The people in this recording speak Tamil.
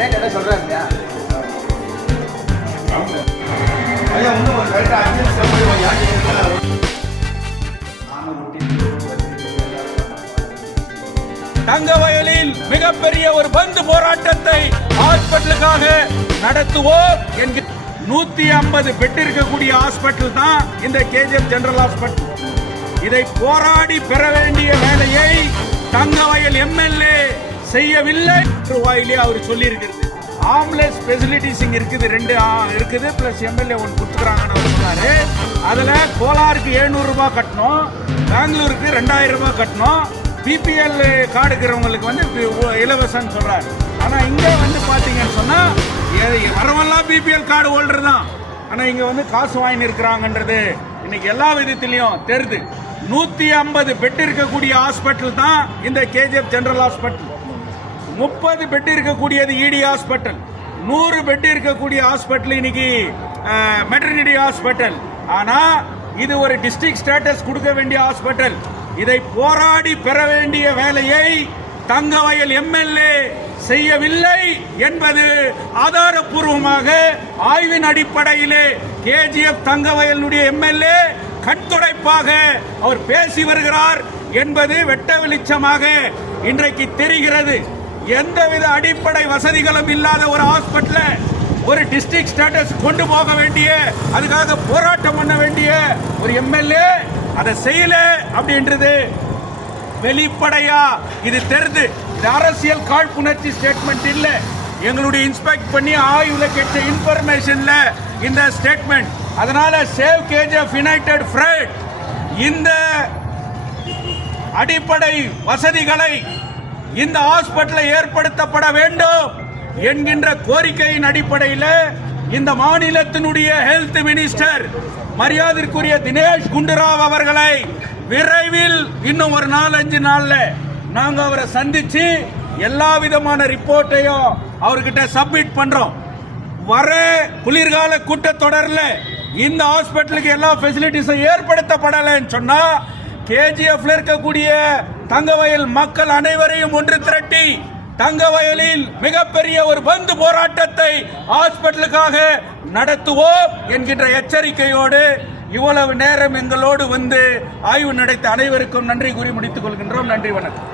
ரேட் என்ன இல்லையா ஐயா இன்னும் கரெக்டாக அஞ்சு தங்கவயலில் மிகப்பெரிய ஒரு பந்து போராட்டத்தை ஹாஸ்பிட்டலுக்காக நடத்துவோம் என்கிற நூத்தி ஐம்பது பெட் இருக்கக்கூடிய ஹாஸ்பிட்டல் தான் இந்த கேஜிஎம் ஜெனரல் ஹாஸ்பிட்டல். இதை போராடி பெற வேண்டிய வேலையை தங்கவயல் எம்எல்ஏ செய்யவில்லை. ரூபாயிலே அவர் சொல்லியிருக்கிறது. ஆம்புலன்ஸ் ஃபெசிலிட்டிஸ் இங்கே இருக்குது ரெண்டு இருக்குது. பிளஸ் எம்எல்ஏ ஒன்று கொடுத்துக்கிறாங்கன்னு அவர் சொன்னாரு. கோலாருக்கு 700 கட்டணும். பெங்களூருக்கு ரெண்டாயிரம் ரூபாய் கட்டணும். பிபிஎல் கார்டு இருக்கிறவங்களுக்கு வந்து இலவசம்னு சொல்கிறாரு ஆனால் இங்கே வந்து பார்த்தீங்கன்னு சொன்னால் வரவெல்லாம் பிபிஎல் கார்டு ஹோல்டர் தான். ஆனால் இங்கே வந்து காசு வாங்கி இருக்கிறாங்கன்றது இன்னைக்கு எல்லா விதத்திலையும் தெரிது. நூற்றி ஐம்பது பெட் இருக்கக்கூடிய ஹாஸ்பிட்டல் தான் இந்த கேஜிஎஃப் ஜென்ரல் ஹாஸ்பிட்டல் முப்பது பெட் இருக்கக்கூடியது இடி ஹாஸ்பிட்டல் நூறு பெட் இருக்கக்கூடிய ஹாஸ்பிட்டல் இன்னைக்கு மெட்டர்னிட்டி ஹாஸ்பிட்டல் ஆனா இது ஒரு டிஸ்ட்ரிக்ட் ஸ்டேட்டஸ் கொடுக்க வேண்டிய ஹாஸ்பிட்டல் இதை போராடி பெற வேண்டிய வேலையை தங்கவயல் எம்எல்ஏ செய்யவில்லை என்பது ஆதாரபூர்வமாக ஆய்வின் அடிப்படையிலே கேஜிஎஃப் தங்கவயலுடைய எம்எல்ஏ கண்துடைப்பாக அவர் பேசி வருகிறார் என்பது வெட்ட வெளிச்சமாக இன்றைக்கு தெரிகிறது. எந்தவித அடிப்படை வசதிகளும் இல்லாத ஒரு ஹாஸ்பிட்டல ஒரு டிஸ்ட்ரிக்ட் ஸ்டேட்டஸ் கொண்டு போக வேண்டிய அதுக்காக போராட்டம் பண்ண வேண்டிய ஒரு எம்எல்ஏ அதை செய்யல அப்படின்றது வெளிப்படையா இது தெரிந்து. இது அரசியல் காழ்ப்புணர்ச்சி ஸ்டேட்மெண்ட் இல்ல. எங்களுடைய இன்ஸ்பெக்ட் பண்ணி ஆய்வுல கிடைச்ச இன்ஃபர்மேஷன்ல இந்த ஸ்டேட்மெண்ட் அதனால சேவ் கேஜ் ஆஃப் யுனைடெட் ஃப்ரைட் இந்த அடிப்படை வசதிகளை இந்த ஹாஸ்பிட்டலை ஏற்படுத்தப்பட வேண்டும் என்கின்ற கோரிக்கையின் அடிப்படையில் இந்த மாநிலத்தினுடைய ஹெல்த் மினிஸ்டர் மரியாதைக்குரிய தினேஷ் குண்டுராவ் அவர்களை விரைவில் இன்னும் ஒரு நாலஞ்சு நாள்ல நாங்க அவரை சந்திச்சு எல்லா விதமான ரிப்போர்ட்டையும் அவர்கிட்ட சப்மிட் பண்றோம். வர குளிர்கால கூட்டத்தொடரில் இந்த ஹாஸ்பிட்டலுக்கு எல்லா ஃபெசிலிட்டிஸும் ஏற்படுத்தப்படலைன்னு சொன்னா கேஜிஎஃப்ல இருக்கக்கூடிய தங்கவயல் மக்கள் அனைவரையும் ஒன்று திரட்டி தங்கவயலில் மிகப்பெரிய ஒரு பந்து போராட்டத்தை ஹாஸ்பிட்டலுக்காக நடத்துவோம் என்கின்ற எச்சரிக்கையோடு இவ்வளவு நேரம் எங்களோடு வந்து ஆய்வு நடத்த அனைவருக்கும் நன்றி கூறி முடித்துக் கொள்கின்றோம். நன்றி வணக்கம்.